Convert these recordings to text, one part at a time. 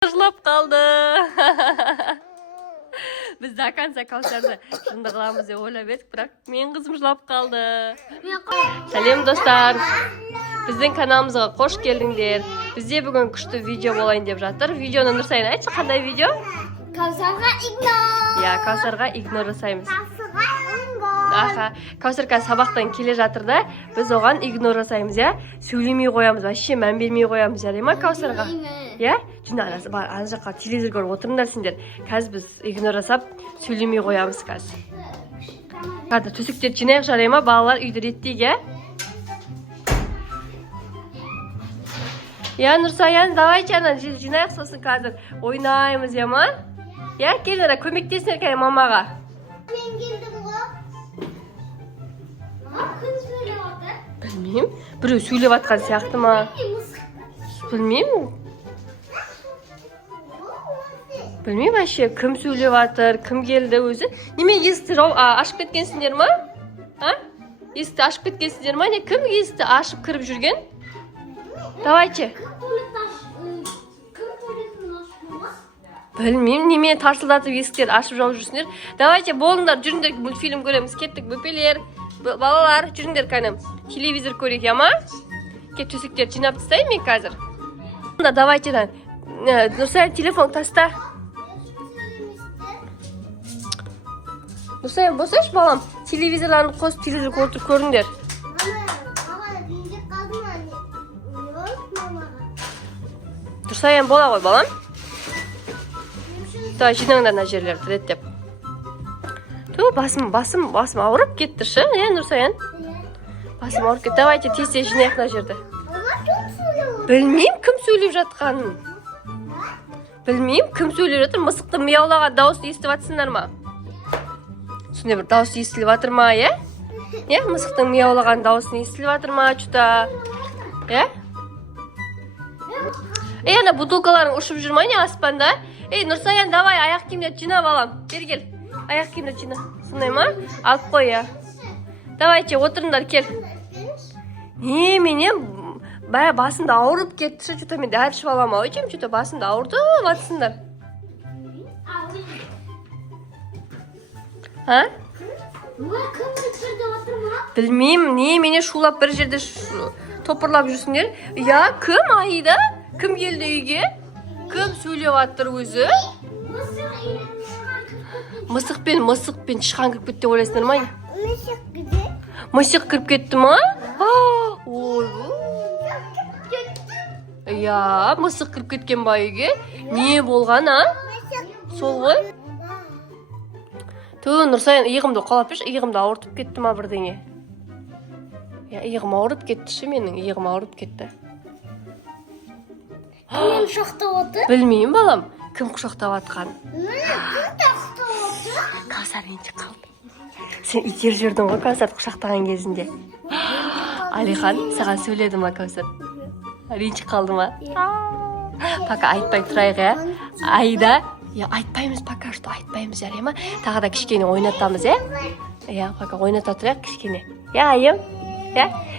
Жылап қалды. Біз Заканса Каусарды шынды қыламыз деп ойлап едік, бірақ мен қызым жылап қалды. Сәлем достар. Біздің каналымызға қош келдіңдер. Бізде бүгін күшті видео болайын деп жатыр. Видеоны Нұрсайын айтшы, қандай видео? Каусарға игнор. Я, Каусарға игнор жасаймыз. Аха, Каусар қазір сабақтан келе жатыр да, біз оған игнор жасаймыз, я? Сөйлемей қоямыз, вообще мән бермей қоямыз, жарай ма Каусарға? Я? Жүнді ана жаққа телевизор көріп отырыңдар сендер. Қазір біз игнор жасап, сөйлемей қоямыз қазір. Қазір төсектер жинайық, жарай ма? Балалар үйді реттейік, я? Я, Нұрсаян, давайте ана жинайық, сосын қазір ойнаймыз, я ма? Я, келдер, көмектесіңдер кәне мамаға. Мен келдім ғой. Кім сөйлеп отыр? Білмеймін. Біреу сөйлеп атқан сияқты ма? Білмеймін. Білмеймін вообще, кім сөйлеп атыр, кім келді өзі. Неме есікті ашып кеткенсіңдер ма? Есікті ашып кеткенсіңдер ма? Не кім есікті ашып кіріп жүрген? Давайте. Білмеймін, неме тарсылдатып есіктерді ашып жауып жүрсіңдер. Давайте, болыңдар, жүріңдер, мультфильм көреміз. Кеттік, бөпелер, балалар, жүріңдер кәнім. Телевизор көрейік, яма? Кет, төсектер жинап тастайын мен қазір. Давайтедан, Нұрсаян, телефон таста. Нұрсаян, босайшы балам, телевизорларын қосып телевизор көріңдер. Нұрсаян, бола ғой, балам. Давай, жинаңдар на жерлерді реттеп. Басым ауырып кетті шы, Нұрсаян? Басым ауырып кетті. Давайте тез-тез жинайық на жерді. Білмеймін, кім сөйлеп жатқанын. Білмеймін, кім сөйлеп жатыр. Мысықты мияулаған дауысты естіп атсыңдар ма? Сондай бір дауыс естіліп атыр ма, е? Мысықтың мияулаған дауысын естіліп атыр ма, чута? Ана бутылкаларың ұшып жүр ма, не аспанда? Нұрсаян, давай, аяқ киімдерді жина, балам. Бер кел. Аяқ киімдерді жина. Сондай ма? Алып қой, я. Давайте, отырыңдар, кел. Менен бая басында ауырып кетті, что-то мен дәрі ішіп алам ау, что-то басында ауырды, батсыңдар. Білмеймін, менен шулап бір жерде топырлап жүрсіңдер. Я, кім айда? Кім келді үйге? Кім сөйлеп аттыр өзі? Мысықпен тышқан кіріп кетті ойлайсыңдар ма? Мысық кіріп кетті ма? Я, мысық кіріп кеткен ба үйге? Не болған, Сол ғой? Нұрсаян, иығымды қалап еш, иығымды ауыртып кетті ма бірдеңе? Иығым ауырып кетті ше, менің иығым ауырып кетті. Кім құшақтап отыр? Білмеймін, балам. Кім құшақтап атқан? Каусар ренжіп қалды. Сен итер жүрдің ғой Каусарды құшақтаған кезінде. Алихан, саған сөйледі ма Каусар? Ренжіп қалды ма? Пока айтпай тұрайық, Айда. Айтпаймыз, пока что айтпаймыз, жарай ма? Тағы да кішкене ойнатамыз, Пока ойната тұрайық кішкене. Айым?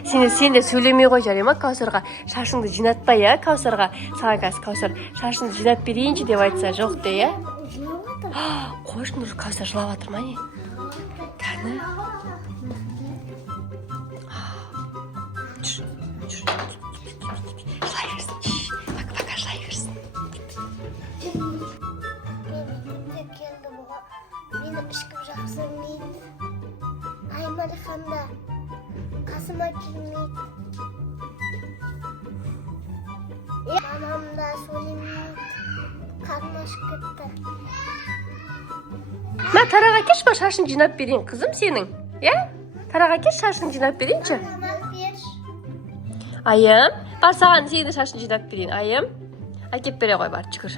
Сен де сөйлемей қой, жарай ма Каусарға? Шашыңды жинатпай, Каусарға? Саған қазір Каусар шашыңды жинат берейінші деп айтса жоқ де, Қойшы, Нұр, Каусар жылап атыр ма, не? Кәні? Жылай берсін. Пока жылай берсін. Мен келдім ғой. Мені ешкім жақсырмайды. Аймалиханда қасыма келмейді. Анам да сөйлемейді. Қарны ашып кетті. Тараға кеш ба, шашын жинап берейін, қызым сенің? Тараға кеш, шашын жинап берейінші? Айым, бар саған сені шашын жинап берейін, айым. Әкеп бере қой, бар, жүгір.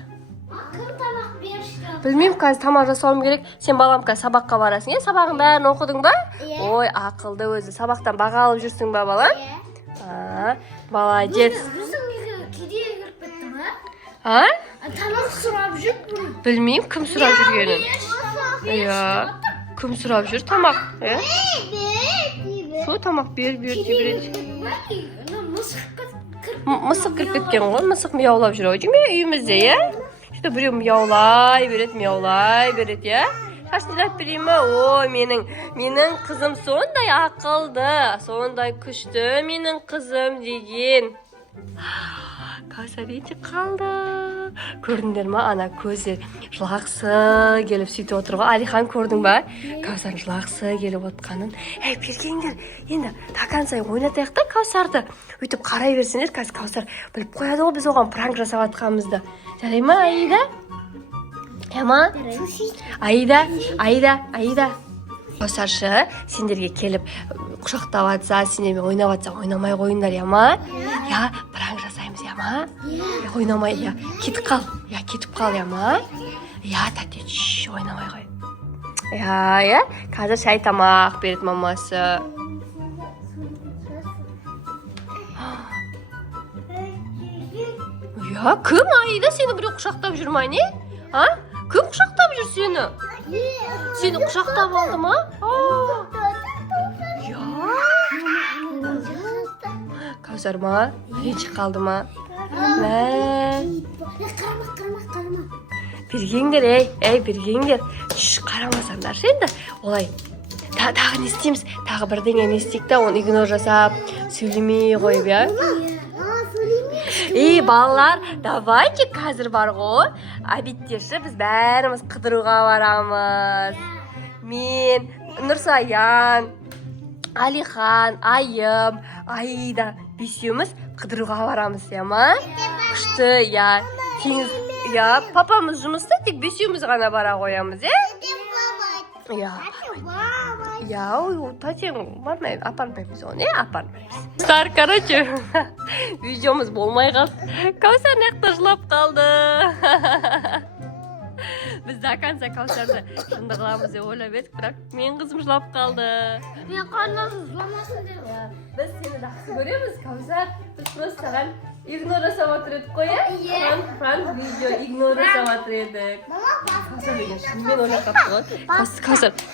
Кім тамақ берші? Білмеймін, қазір тамақ жасауым керек. Сен балам қазір сабаққа барасың, сабағың бәрін оқыдың ба? Ой, ақылды өзі. Сабақтан баға алып жүрсің ба, балам? Молодец. Өзің кедей кіріп кеттің, Тамақ сұрап жүр. Білмеймін, кім сұрап жүргенін. Кім сұрап жүр тамақ? Сол тамақ бер деп мысық кіріп кеткен ғой, мысық мияулап жүр ау дейме үйімізде, күшті біреу мияулай береді, я. Қашын ilап берейін ба? Ой, менің қызым сондай ақылды, сондай күшті менің қызым деген. Каусар ете қалды. Көрдіңдер ма? Ана көздер жылақсы келіп сөйтіп отыр ғой. Алихан көрдің ба? Каусар жылақсы келіп отқанын. Әй, бергеңдер, енді такан сайын ойнатайық та Каусарды. Өйтіп қарай берсеңдер, қазір Каусар біліп қояды ғой біз оған пранк жасап жатқанымызды. Жарай ма, Аида? Яма? Аида. Каусаршы, сендерге келіп құшақтап атса, сендермен ойнап атса, ойнамай қойыңдар, яма? Я, пранк жасаймыз, яма? Ойнамай, я, кетіп қал, яма? Я, тәте, ойнамай қой. Я, қазір шай тамақ береді мамасы. Я, кім Аида сені біреу құшақтап жүр ма, не? Кім құшақтап жүр сені? Сені құшақтап алды ма? Каусар ма? Ренжіп қалды ма? Қарама. Бергеңдер, бергеңдер. Қарамасаңдар енді. Олай. Тағы не істейміз? Тағы бірдеңе не істейік та, оны игнор жасап, сөйлемей қойып, я? Балалар, давайте қазір бар ғой. Обедтерші біз бәріміз қыдыруға барамыз. Мен, Нұрсаян, Алихан, Айым, Аида бесеуміз қыдыруға барамыз, яма? Күшті, я. Теңіз, я. Папамыз жұмыста тек бесеуміз ғана бара қоямыз, я? Я, тәтең бармайды, апармаймыз оны, апармаймыз. Стар, короче, видеомыз болмай қалды. Каусар нақта жылап қалды. Біз до конца Каусарды шынды қыламыз деп ойлап едік, бірақ мен қызым жылап қалды. Мен қарнымыз жыламасын деп. Біз сені жақсы көреміз, Каусар. Біз просто саған игнор жасап отыр едік қой, иә? Пранк видео игнор жасап отыр едік. Каусар деген шынымен ойлап қапты ғой.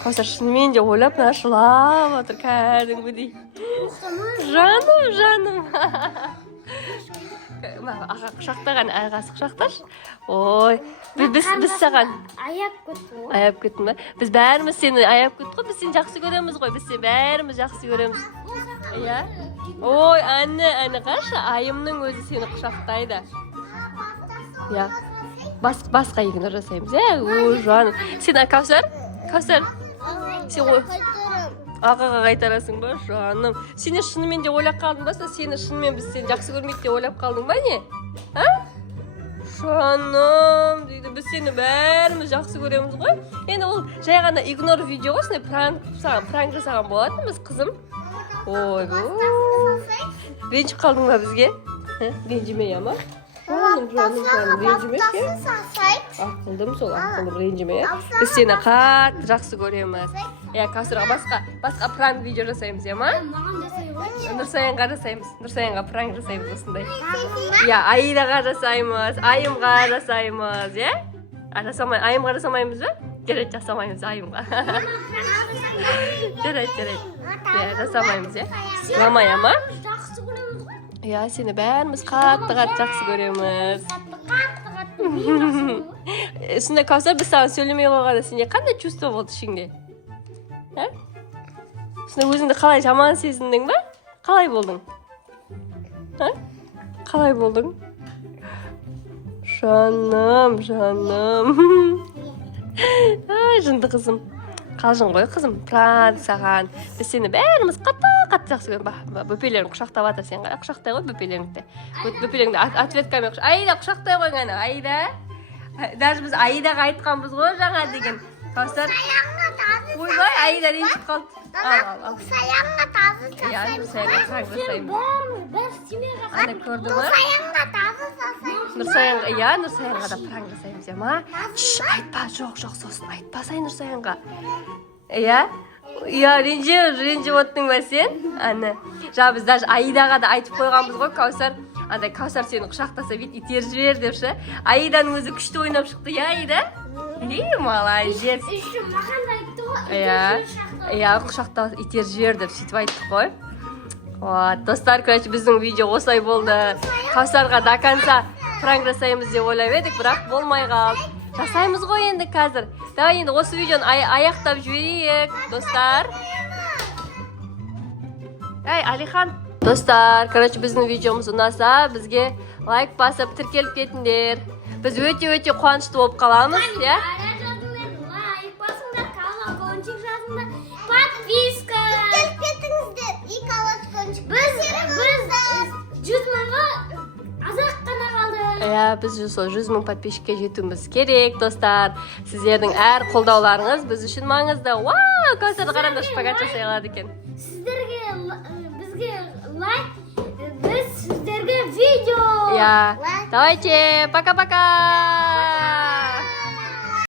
Каусар шынымен де ойлап, мына жылап отыр кәдімгідей. Жаным. Аға құшақтаған, ағасы құшақташ. Ой, біз саған аяп кеттім ғой. Аяп кеттім ба? Біз бәріміз сені аяп кеттік қой, біз сені жақсы көреміз ғой, біз сені бәріміз жақсы көреміз. Иә? Ой, әні қашы, айымның өзі сені құшақтайды. Иә? Басқа игнор жасаймыз, иә? Ой, жаным. Сен Каусар? Сен ғой. Ағаға қайтарасың ба, жаным? Сені шынымен де ойлап қалдың ба? Сені шынымен біз сені жақсы көрмейді де ойлап қалдың ба, не? Жаным, дейді, біз сені бәріміз жақсы көреміз ғой. Енді ол жай ғана игнор видео ғой, сені пранк жасаған болатынбыз, қызым. Ой, ренжіп қалдың ба бізге? Ренжіме, ама? Жаным, ренжіме, ақылдым сол, ақылдым ренжіме. Біз сені қатты жақсы көреміз. Каусарға басқа пранк видео жасаймыз, ама? Нұрсаянға жасаймыз. Нұрсаянға пранк жасаймыз осындай. Аидаға жасаймыз, Айымға жасаймыз, иә? Айымға жасамаймыз ба? Жарайды, жасамаймыз Айымға. Жарайды. Жасамаймыз, иә? Жыламай, ама? Жақсы көреміз ғой. Иә, сені бәріміз қатты жақсы көреміз. Сонда Каусар, біз саған сөйлемей қойғанда сенде қандай чувство болды ішіңде? Сонда өзіңді қалай жаман сезіндің ба? Қалай болдың? Қалай болдың? Жаным. Жынды қызым. Қалжың ғой қызым, пранк саған. Біз сені бәріміз қатты жақсы көреміз. Бөпелерің құшақтап атыр, сен қара құшақтай ғой бөпелеріңді. Бөпелеріңді ответкамен Аида құшақтай қойғаны, Аида. Даже біз Аидаға айтқанбыз ғой жаңа деген. Каусар. Ойбай, Аида ренжіп қалды. Ал. Саянға тазы жасаймыз. Нұрсаянға пранк жасаймыз. Бәрі стимер жасаймыз. Ана көрді ма? Нұрсаянға тазы жасаймыз. Нұрсаянға да пранк жасаймыз, ма? Айтпа, жоқ, сосын айтпасай Нұрсаянға. Ренжіп оттың ба сен? Біз даже Аидаға да айтып қойғанбыз ғой, Каусар. Каусар сені құшақтаса бет итер жібер депші. Аиданың өзі күшті ойнап шықты, Аида? Молодец. Еще маған да айтты ғой. Құшақта итер жібер деп сөйтіп айттық қой. Достар, короче, біздің видео осылай болды. Каусарға до конца prank жасаймыз деп ойлап едік, бірақ болмай қалды. Жасаймыз ғой енді қазір. Давай енді осы видеоны аяқтап жіберейік, достар. Ай, Алихан. Достар, короче, біздің видеомыз ұнаса, бізге лайк басып, тіркеліп кетіңдер. Біз өте-өте қуанышты болып қаламыз, я? Лайк басыңдар, колокольчик жазыңдар, подписка. Тіркеліп кетіңіздер, и колокольчик. Біз 100 мыңға азақ қана қалды. Біз сол 100 мың подписчикке жетуіміз керек, достар. Сіздердің әр қолдауларыңыз біз үшін маңызды. Вау, Кәусәрді қараңдар, шпагат жасай алады екен. Сіздерге бізге лайк, біз сіздерге видео. Давайте, пока-пока.